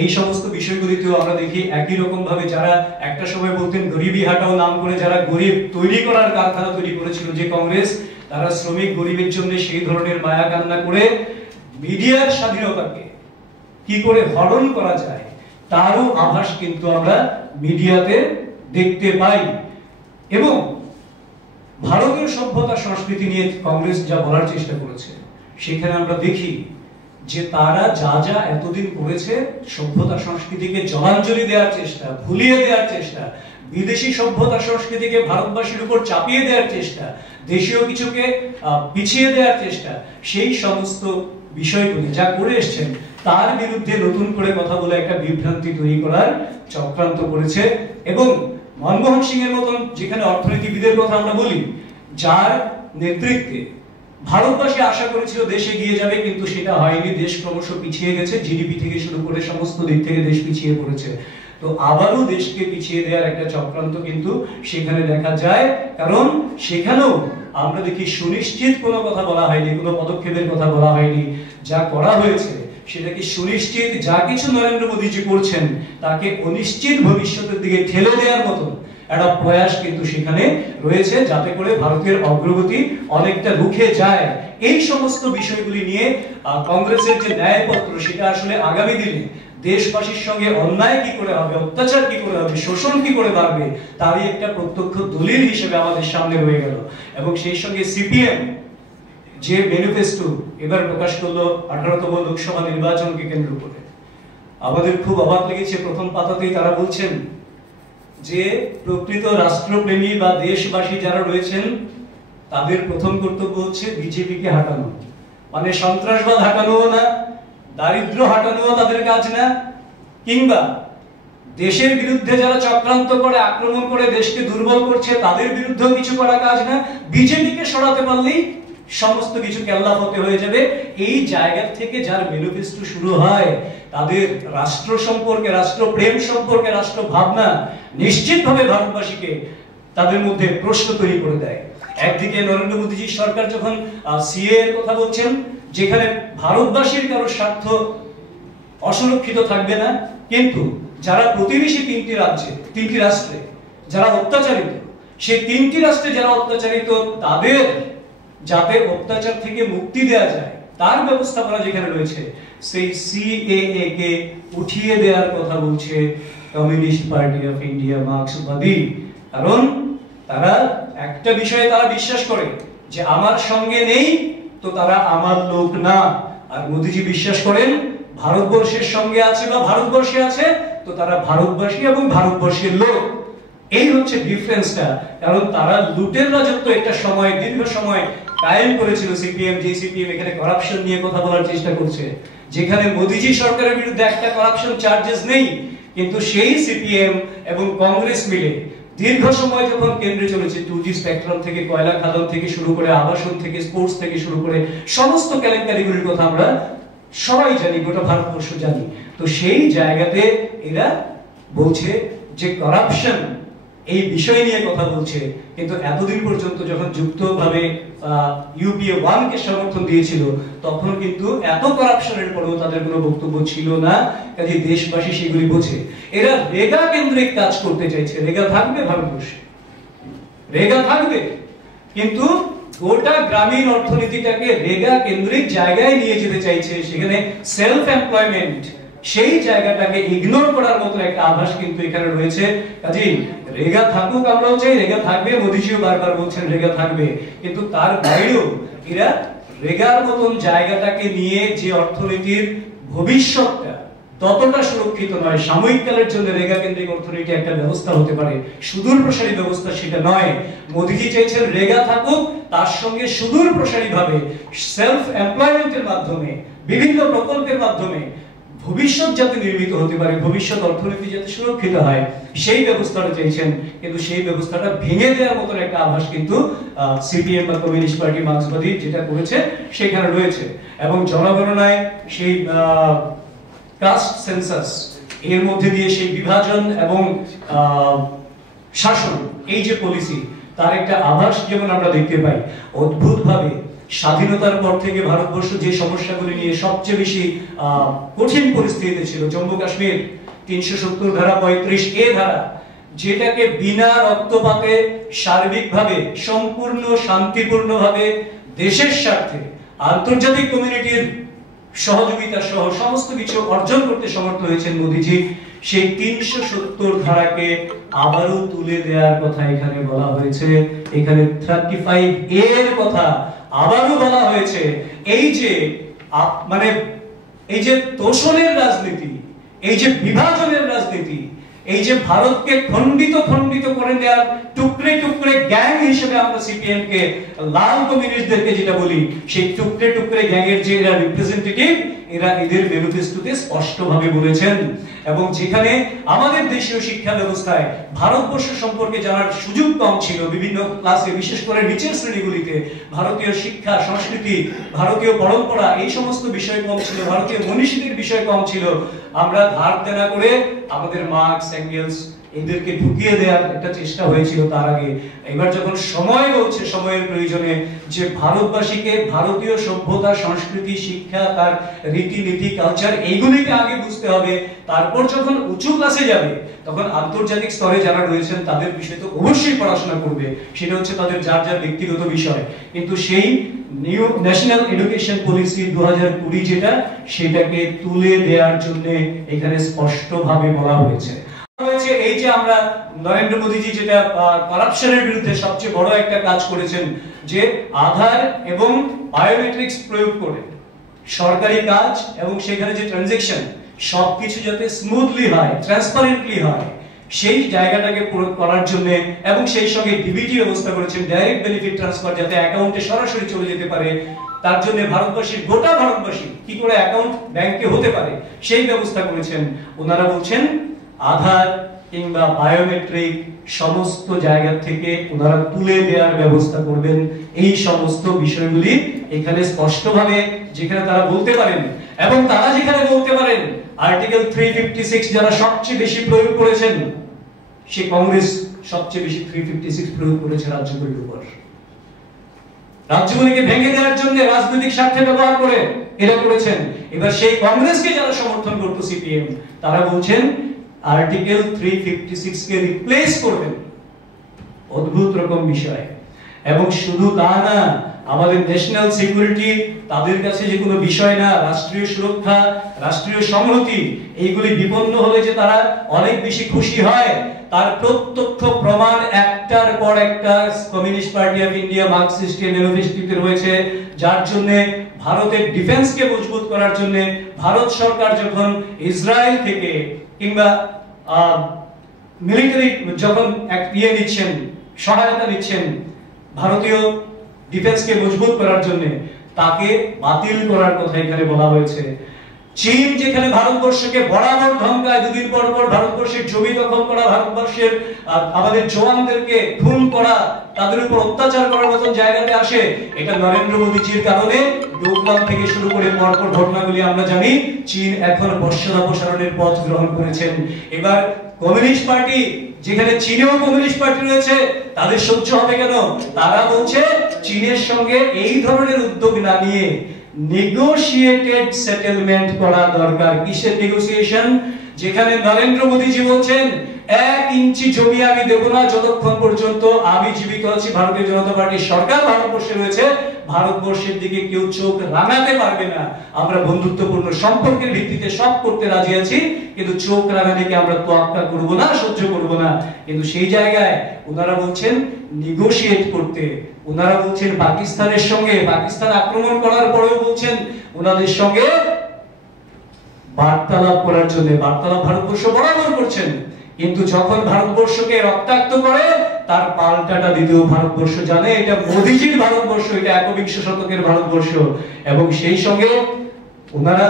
এই সমস্ত বিষয়গুলিতেও আমরা দেখি একই রকম ভাবে যারা একটা সময় বলতেন গরিবী হাটাও নাম করে যারা গরিব তৈরি করার কারখানা তৈরি করেছিল যে কংগ্রেস, তারা শ্রমিক গরিবের জন্য সেই ধরনের মায়া কান্না করে মিডিয়ার স্বাধীনতাকে কি করে হরণ করা যায় তারও আভাস কিন্তু আমরা মিডিয়াতে দেখতে পাই। এবং ভারতীয় সভ্যতা সংস্কৃতি নিয়ে কংগ্রেস যা বলার চেষ্টা করেছে সেখানে আমরা দেখি যে তারা যা যা এতদিন করেছে, সভ্যতা সংস্কৃতিকে জলাঞ্জলি দেওয়ার চেষ্টা, ভুলিয়ে দেওয়ার চেষ্টা, বিদেশি সভ্যতা সংস্কৃতিকে ভারতবাসীর উপর চাপিয়ে দেওয়ার চেষ্টা, দেশীয় কিছুকে পিছিয়ে দেওয়ার চেষ্টা, সেই সমস্ত বিষয়গুলি যা করে এসছেন তার বিরুদ্ধে নতুন করে কথা বলে একটা বিভ্রান্তি তৈরি করার চক্রান্ত করেছে। এবং মনমোহন সিং এর মতন যেখানে অর্থনীতিবিদের কথা আমরা বলি, যার নেতৃত্বে ভারতবাসী আশা করেছিল দেশ এগিয়ে যাবে, কিন্তু সেটা হয়নি, দেশ ক্রমশ পিছিয়ে গেছে, জিডিপি থেকে শুরু করে সমস্ত দিক থেকে দেশ পিছিয়ে পড়েছে। তো আবারও দেশকে পিছিয়ে দেওয়ার একটা চক্রান্ত কিন্তু সেখানে দেখা যায়, কারণ সেখানেও আমরা দেখি সুনিশ্চিত কোনো কথা বলা হয়নি, কোনো পদক্ষেপের কথা বলা হয়নি। যা করা হয়েছে সেটা কি সুনিশ্চিত, যা কিছু নরেন্দ্র মোদীজি করছেন তাকে অনিশ্চিত ভবিষ্যতের দিকে ঠেলে দেওয়ার মতো একটা প্রয়াস কিন্তু সেখানে রয়েছে, যাতে করে ভারতের অগ্রগতি অনেকটা রুখে যায়। এই সমস্ত বিষয়গুলি নিয়ে কংগ্রেসের যে ন্যায়পত্র সেটা আসলে আগামী দিনে দেশবাসীর সঙ্গে অন্যায় কি করে হবে, অত্যাচার কি করে হবে, শোষণ কি করে বাড়বে, তারই একটা প্রত্যক্ষ দলিল হিসেবে আমাদের সামনে রয়ে গেল। এবং সেই সঙ্গে সিপিএম যে ম্যানিফেস্টো এবার প্রকাশ করলো 18তম লোকসভা নির্বাচনকে কেন্দ্র করে, আমাদের খুব অবাক লেগেছে। প্রথম পাতাতেই তারা বলছেন যে প্রকৃত রাষ্ট্রপ্রেমী বা দেশবাসী যারা রয়েছেন তাদের প্রথম কর্তব্য হচ্ছে বিজেপিকে হাঁটানো, মানে সন্ত্রাসবাদ হাঁটানোও না, দারিদ্র্য হাঁটানোও তাদের কাজ না, কিংবা দেশের বিরুদ্ধে যারা চক্রান্ত করে আক্রমণ করে দেশকে দুর্বল করছে তাদের বিরুদ্ধেও কিছু করা কাজ না, বিজেপিকে সরাতে পারলেই সমস্ত কিছু কেল্লাফতে হয়ে যাবে। এই জায়গা থেকে যার ম্যানিফেস্টো শুরু হয়, তাদের রাষ্ট্র সম্পর্কে, রাষ্ট্রপ্রেম সম্পর্কে, রাষ্ট্র ভাবনা নিশ্চিতভাবে ভারতবাসীকে তাদের মধ্যে প্রশ্ন তৈরি করে দেয়। একদিকে নরেন্দ্র মোদীজির সরকার যখন সিএ এর কথা বলছেন, যেখানে ভারতবাসীর কারো স্বার্থ অসুরক্ষিত থাকবে না, কিন্তু যারা প্রতিবেশী তিনটি রাষ্ট্রে যারা অত্যাচারিত, সেই তিনটি রাষ্ট্রে যারা অত্যাচারিত তাদের যাতে অত্যাচার থেকে মুক্তি দেওয়া যায় তার ব্যবস্থাপনা যেখানে রয়েছে, সেই সিএএ কে উঠিয়ে দেওয়ার কথা বলছে কমিউনিস্ট পার্টি অফ ইন্ডিয়া, মার্ক্সবাদী। কারণ তারা একটা বিষয়ে তারা বিশ্বাস করে যে আমার সঙ্গে নেই তো তারা আমার লোক না, আর মোদীজি বিশ্বাস করেন ভারতবর্ষের সঙ্গে আছে বা ভারতবর্ষে আছে তো তারা ভারতবাসী এবং ভারতবর্ষের লোক। এই হচ্ছে ডিফারেন্সটা। কারণ তারা লুটের রাজত্ব একটা সময়, দীর্ঘ সময় কায়েম করেছিল সিপিএম, যে সিপিএম এখানে করাপশন নিয়ে কথা বলার চেষ্টা করছে, যেখানে মোদীজি সরকারের বিরুদ্ধে একটা করাপশন চার্জেস নেই, কিন্তু সেই সিপিএম এবং কংগ্রেস মিলে দীর্ঘ সময় যখন কেন্দ্রে চলেছে, 2G স্পেকট্রাম থেকে, কয়লা খাদান থেকে শুরু করে, আবাসন থেকে, স্পোর্টস থেকে শুরু করে সমস্ত কেলেঙ্কারিগুলির কথা আমরা সবাই জানি, গোটা ভারতবর্ষ জানি। তো সেই জায়গাতে এরা বলছে যে করাপশন এই বিষয় নিয়ে কথা বলছে, কিন্তু এতদিন পর্যন্ত যখন যুক্তভাবে ইউপিএ 1 কে সমর্থন দিয়েছিল তখন কিন্তু এত করাপশনের পরেও তাদের কোনো বক্তব্য ছিল না। কাজে দেশবাসী সেগুলি বোঝে। এরা রেগা কেন্দ্রিক কাজ করতে চাইছে। রেগা থাকবে ভারতবর্ষে, রেগা থাকবে, কিন্তু গোটা গ্রামীণ অর্থনীতিটাকে রেগা কেন্দ্রিক জায়গায় নিয়ে যেতে চাইছে। সেখানে সেলফ এমপ্লয়মেন্ট, সেই জায়গাটাকে ইগনোর করার মতো একটা আভাস কিন্তু এখানে রয়েছে। কাজেই রেগা থাকুক, আমরাও চাই রেগা থাকবে, মোদীজিও বারবার বলছেন রেগা থাকবে, কিন্তু তার বাইরেও এরা রেগার মতন জায়গাটাকে নিয়ে যে অর্থনীতির ভবিষ্যৎটা ততটা সুরক্ষিত নয়। সাময়িক কালের জন্য রেগা কেন্দ্রিক অর্থনীতি একটা ব্যবস্থা হতে পারে, সুদূর প্রসারী ব্যবস্থা সেটা নয়। মোদীজি চাইছেন রেগা থাকুক, তার সঙ্গে সুদূর প্রসারী ভাবে সেলফ এমপ্লয়মেন্টের মাধ্যমে, বিভিন্ন প্রকল্পের মাধ্যমে ভবিষ্যৎ যাতে নির্মিত হতে পারে, ভবিষ্যৎ অর্থনীতি যাতে সুরক্ষিত হয়, সেই ব্যবস্থাটা চাইছেন। কিন্তু সেই ব্যবস্থাটা ভেঙে দেওয়ার মতন একটা আভাস কিন্তু সিপিএম বা কমিউনিস্ট পার্টি, মার্ক্সবাদী যেটা করেছে সেখানে রয়েছে। এবং জনগণনায় সেই কাস্ট সেন্সাস এর মধ্যে দিয়ে সেই বিভাজন এবং শাসন, এই যে পলিসি, তার একটা আভাস যেমন আমরা দেখতে পাই। অদ্ভুতভাবে স্বাধীনতার পর থেকে ভারতবর্ষ যে সমস্যাগুলি নিয়ে সবচেয়ে বেশি কঠিন পরিস্থিতিতে ছিল, জম্মু কাশ্মীর 370 ধারা 35A ধারা, যেটাকে বিনা রক্তপাতে সার্বিকভাবে সম্পূর্ণ শান্তিপূর্ণভাবে দেশের স্বার্থে আন্তর্জাতিক কমিউনিটির সহযোগিতা সহ সমস্ত কিছু অর্জন করতে সমর্থ হয়েছেন মোদিজি। সেই 370 ধারাকে আবারও তুলে দেওয়ার কথা এখানে বলা হয়েছে। এখানে 35A এর কথা আবারও বলা হয়েছে। এই যে মানে এই যে তোষণের রাজনীতি, এই যে বিভাজনের রাজনীতি, এই যে ভারতকে খণ্ডিত খণ্ডিত করে দেওয়ার টুকরে টুকরে গ্যাং হিসেবে আমরা সিপিএম কে, লাল কমিউনিস্টদেরকে যেটা বলি, সেই টুকরে টুকরে গ্যাংয়ের যে এরা রিপ্রেজেন্টেটিভ, এরা এদের ম্যানিফেস্টোতে স্পষ্টভাবে বলেছেন। এবং যেখানে আমাদের দেশীয় শিক্ষা ব্যবস্থায় ভারতবর্ষ সম্পর্কে জানার সুযোগ কম ছিল, বিভিন্ন ক্লাসে বিশেষ করে নিচের শ্রেণীগুলিতে ভারতীয় শিক্ষা সংস্কৃতি, ভারতীয় পরম্পরা, এই সমস্ত বিষয় কম ছিল, ভারতীয় মনীষীদের বিষয় কম ছিল, আমরা ধার দেনা করে আমাদের মার্কস এঙ্গেলস এদেরকে ঢুকিয়ে দেওয়ার একটা চেষ্টা হয়েছিল তার আগে। এবার যখন সময় বলছে, সময়ের প্রয়োজনে যে ভারতবাসীকে ভারতীয় সভ্যতা, সংস্কৃতি, শিক্ষা, তার রীতিনীতি, কালচার, এইগুলিকে আগে বুঝতে হবে, তারপর যখন উঁচু ক্লাসে যাবে তখন আন্তর্জাতিক স্তরে যারা রয়েছেন তাদের বিষয়ে তো অবশ্যই পড়াশোনা করবে, সেটা হচ্ছে তাদের যার যার ব্যক্তিগত বিষয়। কিন্তু সেই নিউ ন্যাশনাল এডুকেশন পলিসি 2020 যেটা, সেটাকে তুলে দেওয়ার জন্য এখানে স্পষ্টভাবে বলা হয়েছে। এই যে আমরা নরেন্দ্র মোদীজি যেটা করাপশনের বিরুদ্ধে সবচেয়ে বড় একটা কাজ করেছেন, যে আধার এবং বায়োমেট্রিক্স প্রয়োগ করে সরকারি কাজ এবং সেখানে যে ট্রানজাকশন সবকিছু যাতে স্মুথলি হয়, ট্রান্সপারেন্টলি হয়, সেই জায়গাটাকে করার জন্য, এবং সেই সঙ্গে ডিবিটি ব্যবস্থা করেছেন, ডাইরেক্ট বেনিফিট ট্রান্সফার, যাতে অ্যাকাউন্টে সরাসরি চলে যেতে পারে। তার জন্য ভারতবাসীর, গোটা ভারতবাসী কি করে অ্যাকাউন্ট ব্যাংকে হতে পারে সেই ব্যবস্থা করেছেন। ওনারা বলছেন আধার কিংবা বায়োমেট্রিক সমস্ত জায়গা থেকে ওনারা তুলে দেওয়ার ব্যবস্থা করবেন। এই সমস্ত বিষয়গুলি এখানে স্পষ্টভাবে যেখানে তারা বলতে পারেন, এবং তারা যেখানে বলতে পারেন আর্টিকেল 356 যারা সবচেয়ে বেশি প্রয়োগ করেছেন, সে কংগ্রেস সবচেয়ে বেশি 356 প্রয়োগ করেছে রাজ্যগুলির উপর। রাজ্যগুলিকে ভেঙে দেওয়ার জন্য রাজনৈতিক স্বার্থে ব্যবহার করে এরা করেছেন। এবার সেই কংগ্রেসকে যারা সমর্থন করত সিপিএম, তারা বলছেন আর্টিকেল 356 কে রিপ্লেস করবেন। অদ্ভুত রকম বিষয়। এবং শুধু তা না, আমাদের ন্যাশনাল সিকিউরিটি তাদের কাছে যে কোনো বিষয় না, রাষ্ট্রীয় সুরক্ষা, রাষ্ট্রীয় সংহতি, এইগুলি বিপন্ন হলে যে তারা অনেক বেশি খুশি হয়, তার প্রত্যক্ষ প্রমাণ একটার পর একটা কমিউনিস্ট পার্টি অফ ইন্ডিয়া মার্কসিস্টের ম্যানিফেস্টোতে রয়েছে। যার জন্য ভারতের ডিফেন্সকে মজবুত করার জন্য ভারত সরকার যখন ইসরায়েল থেকে কিংবা মিলিটারি যখন নিচ্ছেন, সহায়তা নিচ্ছেন ভারতীয় ডিফেন্সকে মজবুত করার জন্য, তাকে বাতিল করার কথা এখানে বলা হয়েছে। চীন যেখানে ভারতবর্ষকে বরাবর ধমকায়, দুদিন পর পর ভারতবর্ষের জমি দখল করা, ভারতবর্ষের আমাদের জওয়ানদেরকে খুন করা, তাদের উপর অত্যাচার করার মতন জায়গাতে আসে, এটা নরেন্দ্র মোদীজির কারণে ডোকলাম থেকে শুরু করে পরপর ঘটনাগুলি আমরা জানি। চীন এখন বর্ষা প্রসারণের পথ গ্রহণ করেছেন। এবার কমিউনিস্ট পার্টি, যেখানে চীনেও কমিউনিস্ট পার্টি রয়েছে, তাদের সহ্য হবে কেন? তারা বলছে চীনের সঙ্গে এই ধরনের উদ্যোগ না নিয়ে নেগোশিয়েটেড সেটেলমেন্ট করা দরকার। কিসের নেগোসিয়েশন? যেখানে নরেন্দ্র মোদীজি বলছেন 1 ইঞ্চি জমি আমি দেব না যতক্ষণ পর্যন্ত আমি জীবিত আছি, ভারতীয় জনতা পার্টির সরকার ভারতবর্ষে রয়েছে, ভারতবর্ষের দিকে কেউ চোখ রাঙাতে পারবে না। আমরা বন্ধুত্বপূর্ণ সম্পর্কের ভিত্তিতে সব করতে রাজি আছি, কিন্তু চোখ রাঙানিকে আমরা তোয়াক্কা করব না, সহ্য করব না। কিন্তু সেই জায়গায় ওনারা বলছেন নেগোশিয়েট করতে, ওনারা বলছেন পাকিস্তানের সঙ্গে, পাকিস্তান আক্রমণ করার পরেও বলছেন ওনাদের সঙ্গে বার্তালাপ করার জন্য। বার্তালাপ ভারতবর্ষ বরাবর করছেন, কিন্তু যখন ভারতবর্ষকে রক্তাক্ত করে তার পাল্টাটা দিতেও ভারতবর্ষ জানে এটা মোদীজির ভারতবর্ষ, এটা 21 শতকের ভারতবর্ষ। এবং সেই সঙ্গে ওনারা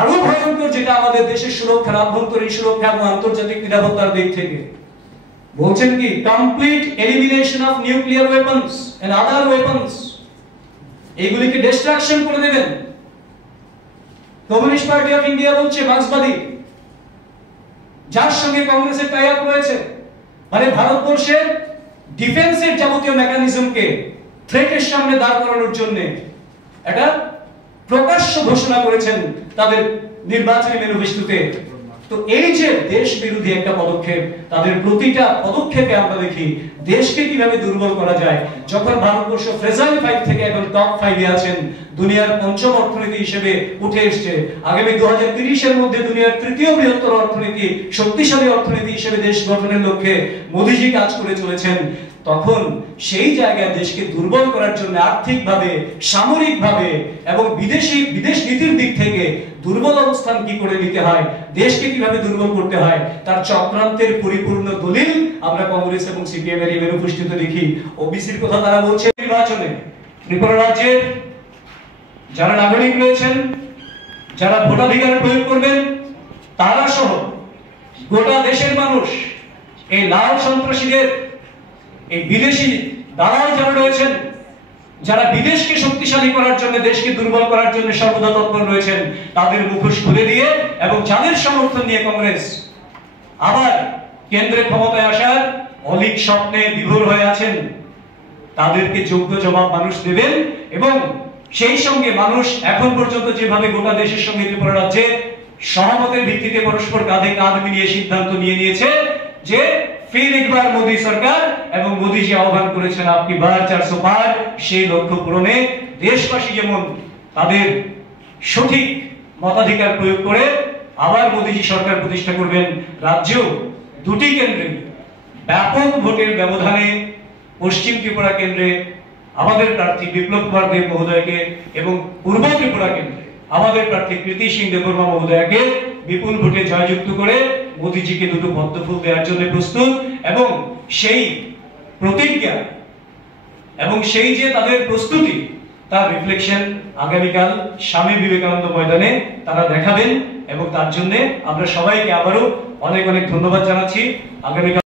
আরো ভয়ঙ্কর, যেটা আমাদের দেশের সুরক্ষা, আভ্যন্তরীণ সুরক্ষা এবং আন্তর্জাতিক নিরাপত্তার দিক থেকে বলছেন কি, complete elimination of nuclear weapons and other weapons, এইগুলিকে ডিস্ট্রাকশন করে দেবেন। কমিউনিস্ট পার্টি অফ ইন্ডিয়া বলছে, মার্ক্সবাদী, যার সঙ্গে কংগ্রেসের টাই আপ রয়েছে, মানে ভারতবর্ষের ডিফেন্সের যাবতীয় মেকানিজমকে থ্রেটের সামনে দাঁড় করানোর জন্য একটা প্রকাশ্য ঘোষণা করেছেন তাদের নির্বাচনী ম্যানিফেস্টোতে। তো এই যে দেশ বিরোধী একটা পদক্ষেপ, তাদের প্রতিটা পদক্ষেপে আমরা দেখি দেশকে কিভাবে দুর্বল করা যায়। যখন ভারতবর্ষ ফ্রেজাইল 5 থেকে এখন টপ 5 এ আছেন, দুনিয়ার পঞ্চম অর্থনীতি হিসেবে উঠে এসেছে, আগামী 2030 এর মধ্যে দুনিয়ার তৃতীয় বৃহত্তর অর্থনীতি, শক্তিশালী অর্থনীতি হিসেবে দেশ গঠনের লক্ষ্যে মোদিজি কাজ করে চলেছেন, তখন সেই জায়গায় দেশকে দুর্বল করার জন্য আর্থিকভাবে, সামরিকভাবে এবং বিদেশ নীতির দিক থেকে দুর্বল অবস্থান কি করে নিতে হয়, দেশকে কিভাবে দুর্বল করতে হয়, তার চক্রান্তের পরিপূর্ণ দলিল আমরা কংগ্রেস এবং সিপিএম এর ম্যানিফেস্টোতে দেখি। ওবিসির কথা তারা বলছে নির্বাচনে ত্রিপুরা রাজ্যের যারা নাগরিক রয়েছেন, যারা ভোটাধিকার প্রয়োগ করবেন, তারা সহ গোটা দেশের মানুষ এই লাল সন্ত্রাসীদের, এই বিদেশি দালাল যারা রয়েছেন, যারা বিদেশকে শক্তিশালী করার জন্য, দেশকে দুর্বল করার জন্য সর্বদা তৎপর রয়েছেন, তাদের মুখোশ খুলে দিয়ে এবং যাদের সমর্থন নিয়ে কংগ্রেস আবার কেন্দ্রে ক্ষমতায় আসার অলিক স্বপ্নে বিভোর হয়ে আছেন, তাদেরকে যোগ্য জবাব মানুষ দেবেন। এবং সেই সঙ্গে মানুষ এখন পর্যন্ত যেভাবে গোটা দেশের সঙ্গে ত্রিপুরা রাজ্যে সহমতের ভিত্তিতে পরস্পর কাঁধে কাঁধ মিলিয়ে সিদ্ধান্ত নিয়ে নিয়েছে যে ফির একবার মোদী সরকার, এবং মোদীজি আহ্বান করেছেন আপনি বার 400 পার, সেই লক্ষ্য পূরণে দেশবাসী যেমন তাদের সঠিক মতাধিকার প্রয়োগ করে আবার মোদীজি সরকার প্রতিষ্ঠা করবেন। রাজ্যেও দুটি কেন্দ্রে ব্যাপক ভোটের ব্যবধানে পশ্চিম ত্রিপুরা কেন্দ্রে আমাদের প্রার্থী বিপ্লব কুমার দেব মহোদয়কে এবং পূর্ব ত্রিপুরা কেন্দ্রে আমাদের প্রার্থী প্রীতি সিং দেববর্মা মহোদয়কে বিপুল ভোটে জয়যুক্ত করে মোদীজিকে দুটো পদ্মফুল দেওয়ার জন্য প্রস্তুত। এবং সেই প্রতিজ্ঞা এবং সেই যে তাদের প্রস্তুতি, তার রিফ্লেকশন আগামীকাল স্বামী বিবেকানন্দ ময়দানে তারা দেখাবেন। এবং তার জন্য আমরা সবাইকে আবারও অনেক অনেক ধন্যবাদ জানাচ্ছি। আগামীকাল